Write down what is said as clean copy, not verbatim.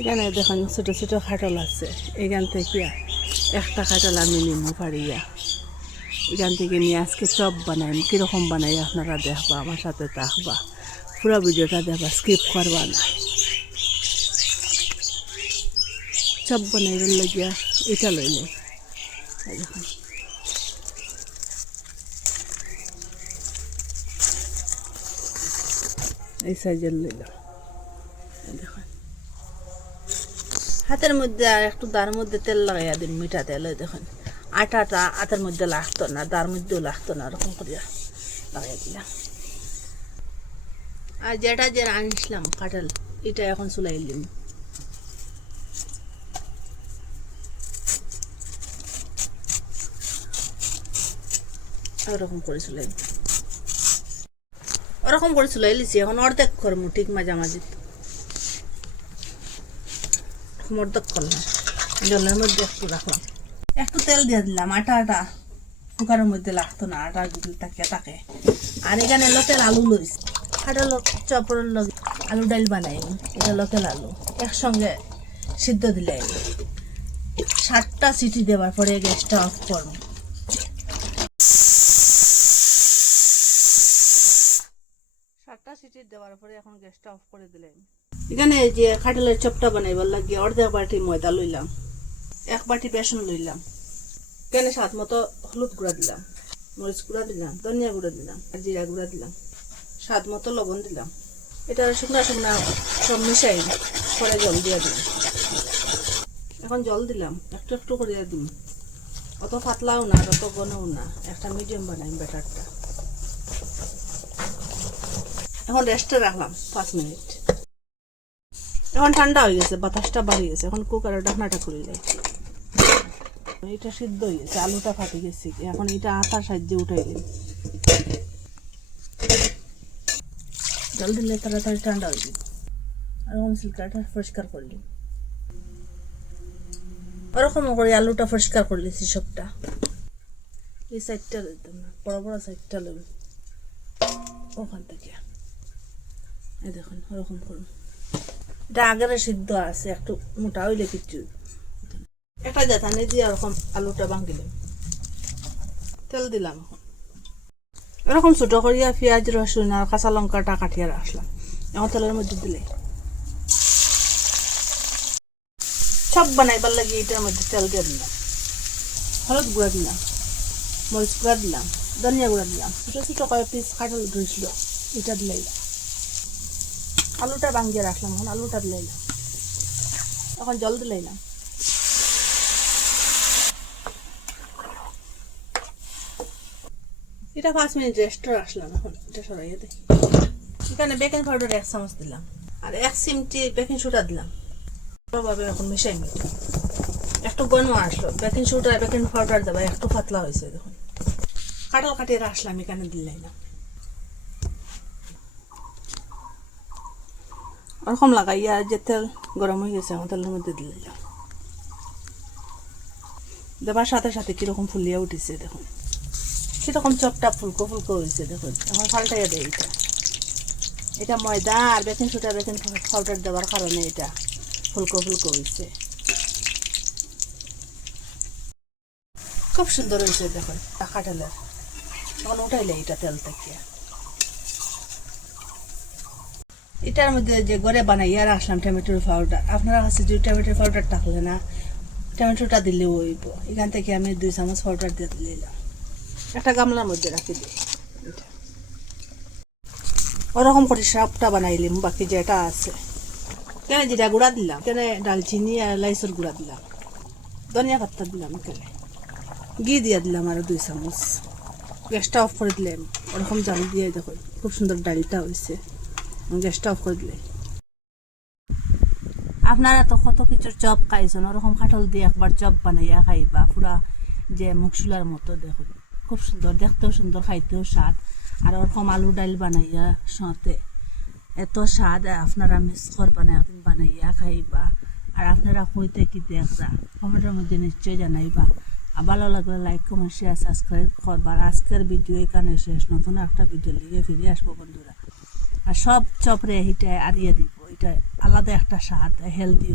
এখানে দেখুন ছোটো ছোটো খাটল আছে, এখান থেকে একটা খাটল আমি নিমু পারিয়া এখান থেকে নিয়ে আজকে চপ বানাই, কীরকম বানাই আপনারা দেখবা, আমার সাথে থাকবা, পুরো ভিডিওটা দেখবা, স্কিপ করবা না। চপ বানাইবার লাগিয়া এটা লইলে দেখুন এই সাইজের লইল, দেখুন হাতের মধ্যে আর একটু দার মধ্যে তেল লাগাইয়া দিন, মিঠা তেল। দেখুন আটাটা হাতের মধ্যে লাগতো না, দার মধ্যেও লাগতো না, ওরকম করিয়া লাগাই দিলাম। আর যেটা যে আনছিলাম কাঁঠাল, এটা এখন চুলাই দিলাম। ওরকম করে চুলাই, ওরকম করে চুলাই লিছি। এখন অর্ধেক করবো, ঠিক মাঝামাঝি অর্ধেক করলাম, জলের মধ্যে একটু রাখলাম, একটু তেল দিয়ে দিলাম। আটা কুকারের মধ্যে লাগতো না, আটা যদি থাকে। আর এখানে লোকেল আলু লইছি, কাঁঠাল চপর আলু ডাইল বানাই, এটা লোকেল আলু একসঙ্গে সিদ্ধ দিলে 7টা সিটি দেওয়ার পরে গ্যাসটা অফ করব। 7টা সিটি দেওয়ার পরে এখন গ্যাসটা অফ করে দিলাম। এখানে যে কাঁঠালের চপটা বানাইবার লাগিয়ে অর্ধেক বাটি ময়দা লইলাম, 1 বাটি বেসন লইলাম, এখানে স্বাদ মতো হলুদ গুঁড়া দিলাম, মরিচ গুঁড়া দিলাম, ধনিয়া গুঁড়া দিলাম, আর জিরা গুঁড়া দিলাম, স্বাদ মতো লবণ দিলাম। এটা শুকনা শুকনা সব মিশাই পরে জল দিয়ে দিলাম। এখন জল দিলাম, একটু একটু করে দিলাম, অত পাতলাও না অত ঘনও না, একটা মিডিয়াম বানাই ব্যাটারটা। এখন রেস্টে রাখলাম 5 মিনিট। এখন ঠান্ডা হয়ে গেছে, বাতাসটা বাড়ি গেছে, এখন কুকারের ঢাকনাটা খুললে এটা সিদ্ধ হয়ে গেছে, আলুটা ফাটে গেছে। এখন এটা আটার সাহায্যে উঠাইলেন, জল দিলে তাড়াতাড়ি ঠান্ডা হয়ে যাবে। আর এখন সিলকাটা পরিষ্কার করলি, ওরকম করে আলুটা পরিষ্কার করলেছি সবটা। এই সাইডটা লইতাম না, বড় বড় সাইডটা লই, ওখান থেকে এই দেখুন ওরকম করুন। এটা আগের সিদ্ধ আছে, একটু মোটা হইলে কিচ্ছু একটা জাতানি দিয়ে ওরকম আলুটা ভাঙিলাম, তেল দিলাম। এখন এরকম ছোটো করিয়া পেঁয়াজ রসুন আর কাঁচা লঙ্কাটা কাটিয়ে রাখলাম, এখন তেলের মধ্যে দিলে সব বানাইবার লাগে এটার মধ্যে তেল দিয়ে দিলাম, হলুদ গুঁড়া দিলাম, মরিচ গুঁড়া দিলাম, ধনিয়া গুঁড়া দিলাম, ছোটো ছোটো কয়েক পিস কাঁঠাল ধরেছিল এটা দিলাইলাম, আলুটা ভাঙিয়ে রাখলাম, এখন আলুটা দিলাইলাম, এখন জল দিলাইলাম। এটা 5 মিনিট রেস্টে রাখলাম। এখন এটা সরাইয়ে দিই। এখানে বেকিং পাউডার 1 চামচ দিলাম, আর 1 চিমটি বেকিং সোডা দিলাম। ভালোভাবে এখন মিশাই একটু ঘন আসলো, বেকিং সোডা বেকিং পাউডার দেবা একটু পাতলা হয়েছে। দেখুন কাঁঠাল কাটিয়ে রাখলাম, এখানে দিলাইলাম, ওরকম লাগাইয়া যে তেল গরম হয়ে গেছে, আমার তেলের মধ্যে দিলাইলাম। দেবার সাথে সাথে কিরকম ফুলিয়ে উঠেছে, দেখুন কিরকম চপটা ফুলকো ফুলকো হয়েছে। দেখুন এখন পাল্টাইয়া দেয়, এটা ময়দা আর বেকিং সোডা বেকিং পাউডার দেওয়ার কারণে এটা ফুলকো ফুলকো হয়েছে, খুব সুন্দর হয়েছে। দেখুন কাঁঠালের এখন উঠাইলে এটা তেল থেকে, এটার মধ্যে যে ঘরে বানাইয়া রাখলাম টমেটোর পাউডার, আপনারা কাছে যদি টমেটোর পাউডার থাকলে না টমেটোটা দিলে হইব। এখান থেকে আমি 2 চামচ পাউডার দিয়ে দিলাম, একটা গামলার মধ্যে রাখি দিই। ওরকম করে সবটা বানাইলাম, বাকি যেটা আছে কেন জিরা গুঁড়া দিলাম, কেন ডালচিনি আর এলাইচের গুঁড়া দিলাম, ধনিয়া পাতা দিলাম, কেন ঘি দিয়ে দিলাম আরো 2 চামচ। গ্যাসটা অফ করে দিলাম, ওরকম জাল দিয়ে দেখুন খুব সুন্দর ডালটা হয়েছে। গ্যাসটা অফ করে দিলে আপনারা তো কত কিছুর চপ খাইছেন, ওরকম কাঁঠাল দিয়ে একবার চপ বানাইয়া খাইবা, পুরা যে মুখশুলার মতো। দেখুন খুব সুন্দর, দেখতেও সুন্দর, খাইতেও স্বাদ। আর ওরকম আলু ডাইল বানাইয়া সাথে এত স্বাদ, আপনারা মিস করবা না, একদিন বানাইয়া খাইবা। আর আপনারা কইতে কি দেখরা কমেন্টের মধ্যে নিশ্চয়ই জানাইবা। আর ভালো লাগলে লাইক কমেন্ট শেয়ার সাবস্ক্রাইব করবা। আজকের ভিডিও এখানে শেষ, নতুন একটা ভিডিও লিগে ফিরে আসবো বন্ধুরা। আর সব চপরে এটা আরিয়ে দিব, এটা আলাদা একটা স্বাদ, হেলদি।